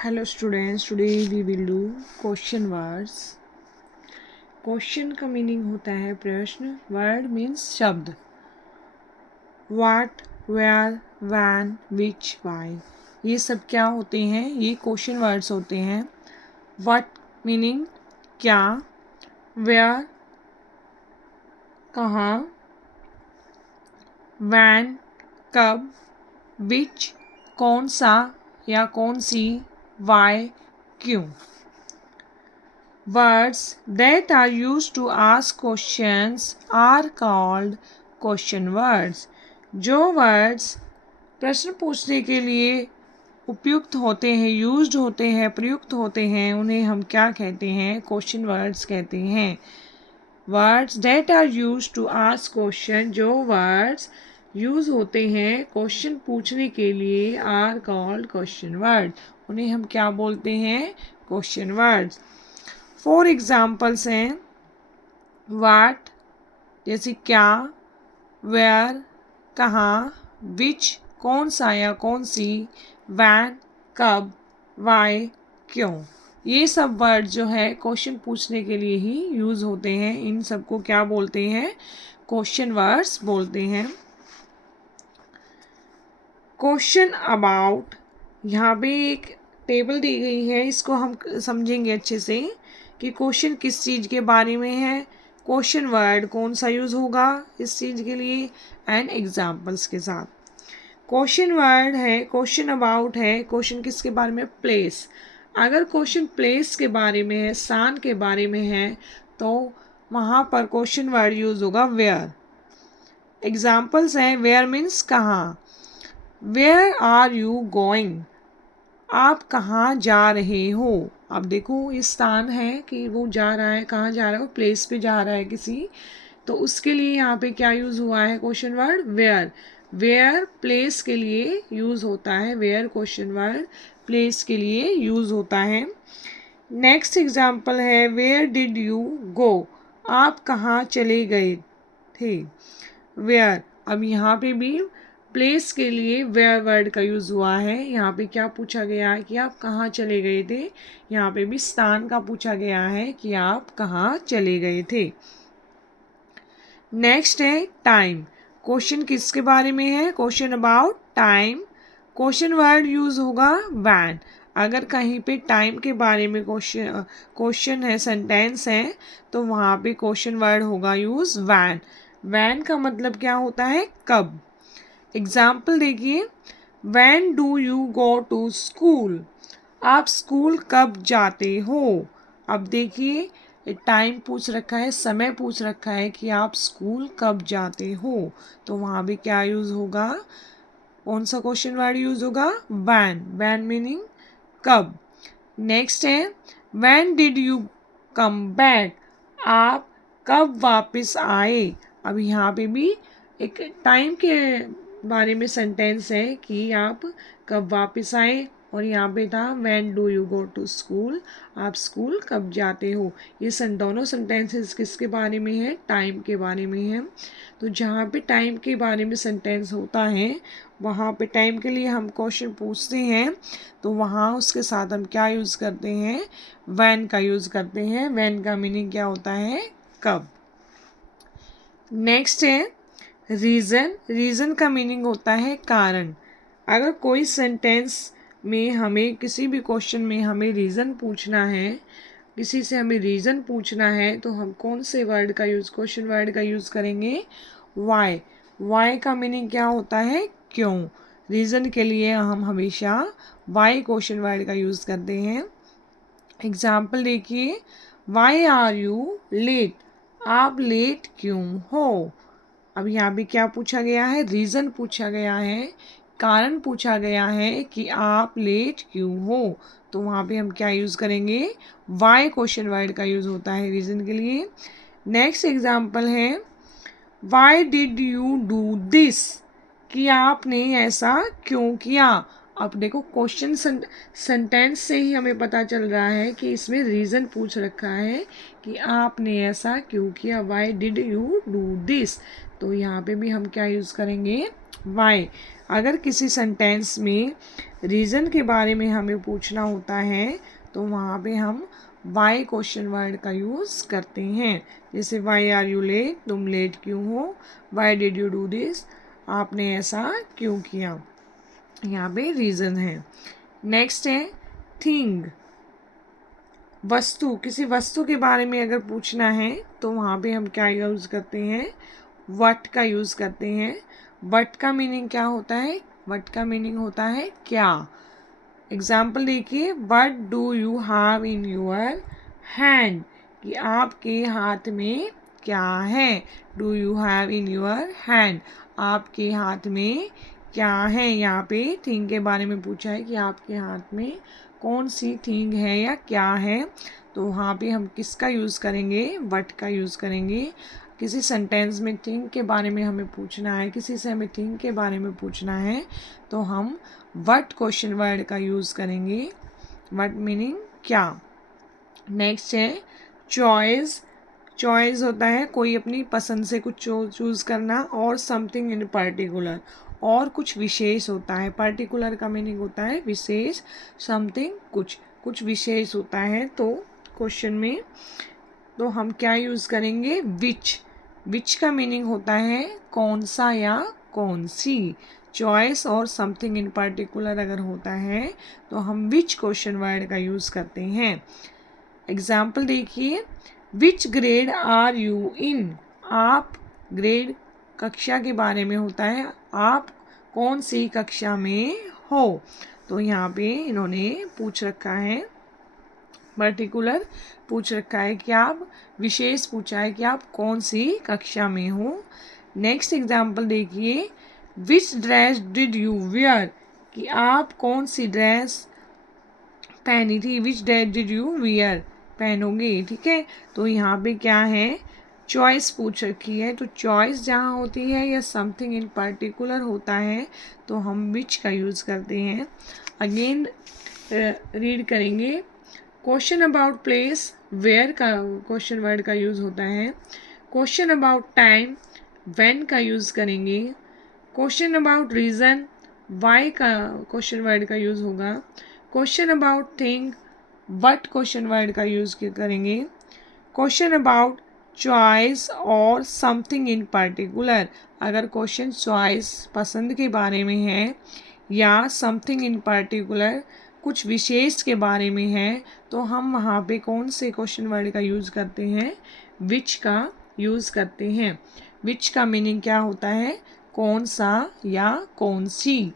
Hello students, today we will do question words. Question का meaning होता है प्रश्न, वर्ड मीन्स शब्द. What, where, when, which, why, ये सब क्या होते हैं? ये क्वेश्चन वर्ड्स होते हैं. व्हाट मीनिंग क्या, वेयर कहाँ, व्हेन कब, विच कौन सा या कौन सी, वाई क्यों. Words that are used to ask questions are called question words. जो words प्रश्न पूछने के लिए उपयुक्त होते हैं, यूज्ड होते हैं, प्रयुक्त होते हैं, उन्हें हम क्या कहते हैं? क्वेश्चन वर्ड्स कहते हैं. Words that are used to ask question, जो words यूज होते हैं क्वेश्चन पूछने के लिए, आर कॉल्ड क्वेश्चन वर्ड. उन्हें हम क्या बोलते हैं? Question words. फॉर एग्जाम्पल्स हैं वाट जैसे क्या, वेयर कहाँ, विच कौन सा या कौन सी, वैन कब, वाई क्यों. ये सब वर्ड जो है क्वेश्चन पूछने के लिए ही यूज़ होते हैं. इन सबको क्या बोलते हैं? क्वेश्चन वर्ड्स बोलते हैं. क्वेश्चन अबाउट, यहाँ पे एक टेबल दी गई है, इसको हम समझेंगे अच्छे से कि क्वेश्चन किस चीज़ के बारे में है, क्वेश्चन वर्ड कौन सा यूज़ होगा इस चीज़ के लिए, एंड एग्जाम्पल्स के साथ. क्वेश्चन वर्ड है, क्वेश्चन अबाउट है, क्वेश्चन किसके बारे में? प्लेस. अगर क्वेश्चन प्लेस के बारे में है, स्थान के बारे में है, तो वहाँ पर क्वेश्चन वर्ड यूज़ होगा वेयर. एग्जाम्पल्स हैं, वेयर मीन्स कहाँ. वेयर आर यू गोइंग, आप कहाँ जा रहे हो. अब देखो ये स्थान है कि वो जा रहा है, कहाँ जा रहा है, वो प्लेस पे जा रहा है किसी, तो उसके लिए यहाँ पे क्या यूज़ हुआ है? Question word where. Where place के लिए यूज़ होता है, वेयर क्वेश्चन वर्ड प्लेस के लिए यूज़ होता है. नेक्स्ट एग्जाम्पल है वेयर डिड यू गो, आप कहाँ चले गए थे. वेयर, अब यहाँ पे भी प्लेस के लिए वेयर वर्ड का यूज़ हुआ है. यहाँ पे क्या पूछा गया है कि आप कहाँ चले गए थे. यहाँ पे भी स्थान का पूछा गया है कि आप कहाँ चले गए थे. नेक्स्ट है टाइम. क्वेश्चन किसके बारे में है? Question about time. Question word use होगा व्हेन. अगर कहीं पे टाइम के बारे में क्वेश्चन है, सेंटेंस है, तो वहाँ पे क्वेश्चन वर्ड होगा यूज़ व्हेन. व्हेन का मतलब क्या होता है? कब. एग्जाम्पल देखिए, when do you go to school, आप स्कूल कब जाते हो. अब देखिए टाइम पूछ रखा है, समय पूछ रखा है कि आप स्कूल कब जाते हो, तो वहाँ भी क्या यूज़ होगा? कौन सा क्वेश्चन वर्ड यूज़ होगा? व्हेन. व्हेन मीनिंग कब. नेक्स्ट है when did you come back, आप कब वापस आए. अब यहाँ पे भी एक टाइम के बारे में सेंटेंस है कि आप कब वापस आए, और यहाँ पे था when do you go to school, आप स्कूल कब जाते हो. ये दोनों सेंटेंसेस किसके बारे में है? टाइम के बारे में है. तो जहाँ पे टाइम के बारे में सेंटेंस होता है, वहाँ पे टाइम के लिए हम क्वेश्चन पूछते हैं, तो वहाँ उसके साथ हम क्या यूज़ करते हैं? व्हेन का यूज़ करते हैं. व्हेन का मीनिंग क्या होता है? कब. नेक्स्ट है रीज़न. रीज़न का मीनिंग होता है कारण. अगर कोई सेंटेंस में हमें किसी भी क्वेश्चन में हमें रीज़न पूछना है, किसी से हमें रीज़न पूछना है, तो हम कौन से वर्ड का यूज़, क्वेश्चन वर्ड का यूज़ करेंगे? वाई. वाई का मीनिंग क्या होता है? क्यों. रीज़न के लिए हम हमेशा वाई क्वेश्चन वर्ड का यूज़ करते हैं. एग्जाम्पल देखिए, वाई आर यू लेट, आप लेट क्यों हो. अब यहाँ पे क्या पूछा गया है? रीज़न पूछा गया है, कारण पूछा गया है कि आप लेट क्यों हो, तो वहाँ पे हम क्या यूज़ करेंगे? वाई क्वेश्चन वर्ड का यूज़ होता है रीज़न के लिए. नेक्स्ट एग्जाम्पल है why did you do this, कि आपने ऐसा क्यों किया. अब देखो क्वेश्चन सेंटेंस से ही हमें पता चल रहा है कि इसमें रीज़न पूछ रखा है कि आपने ऐसा क्यों किया. Why did you do this, तो यहाँ पे भी हम क्या यूज़ करेंगे, वाई। अगर किसी सेंटेंस में रीज़न के बारे में हमें पूछना होता है तो वहाँ पे हम वाई क्वेश्चन वर्ड का यूज़ करते हैं। जैसे वाई आर यू लेट, तुम लेट क्यों हो, why did you do this, आपने ऐसा क्यों किया, यहाँ पे रीज़न है। नेक्स्ट है थिंग, वस्तु। किसी वस्तु के बारे में अगर पूछना है तो वहाँ पे हम क्या यूज़ करते हैं, व्हाट का यूज़ करते हैं। व्हाट का मीनिंग क्या होता है, व्हाट का मीनिंग होता है क्या। एग्जाम्पल देखिए, what do you have in your hand, कि आपके हाथ में क्या है। Do you have in your hand, आपके हाथ में क्या है। यहाँ पे थिंग के बारे में पूछा है कि आपके हाथ में कौन सी थिंग है या क्या है, तो वहाँ पे हम किसका यूज़ करेंगे, व्हाट का यूज़ करेंगे। किसी सेंटेंस में थिंग के बारे में हमें पूछना है, किसी से हमें थिंग के बारे में पूछना है तो हम व्हाट क्वेश्चन वर्ड का यूज़ करेंगे। व्हाट मीनिंग क्या। नेक्स्ट है चॉइस। चॉइस होता है कोई अपनी पसंद से कुछ चूज़ करना, और समथिंग इन पर्टिकुलर, और कुछ विशेष होता है। पर्टिकुलर का मीनिंग होता है विशेष, समथिंग कुछ विशेष होता है। तो क्वेश्चन में तो हम क्या यूज़ करेंगे, विच का मीनिंग होता है कौन सा या कौन सी। चॉइस और समथिंग इन पर्टिकुलर अगर होता है तो हम विच क्वेश्चन वर्ड का यूज़ करते हैं। एग्जाम्पल देखिए, विच ग्रेड आर यू इन, आप, ग्रेड कक्षा के बारे में होता है, आप कौन सी कक्षा में हो। तो यहाँ पे इन्होंने पूछ रखा है, पर्टिकुलर पूछ रखा है कि आप, विशेष पूछा है कि आप कौन सी कक्षा में हो। नेक्स्ट एग्जाम्पल देखिए, विच ड्रेस डिड यू वियर, कि आप कौन सी ड्रेस पहनी थी। विच ड्रेस डिड यू वियर, पहनोगे, ठीक है। तो यहाँ पे क्या है, चॉइस पूछ रखी है, तो चॉइस जहाँ होती है या समथिंग इन पर्टिकुलर होता है तो हम विच का यूज़ करते हैं। अगेन रीड करेंगे, क्वेश्चन अबाउट प्लेस, वेयर का क्वेश्चन वर्ड का यूज़ होता है। क्वेश्चन अबाउट टाइम, व्हेन का यूज़ करेंगे। क्वेश्चन अबाउट रीज़न, वाई का क्वेश्चन वर्ड का यूज़ होगा। Question about thing, what question word का यूज़ करेंगे। क्वेश्चन अबाउट चॉइस और समथिंग इन पर्टिकुलर, अगर क्वेश्चन चॉइस पसंद के बारे में है या समथिंग इन पर्टिकुलर कुछ विशेष के बारे में है तो हम वहाँ पे कौन से क्वेश्चन वर्ड का यूज़ करते हैं, विच का यूज़ करते हैं। विच का मीनिंग क्या होता है, कौन सा या कौन सी।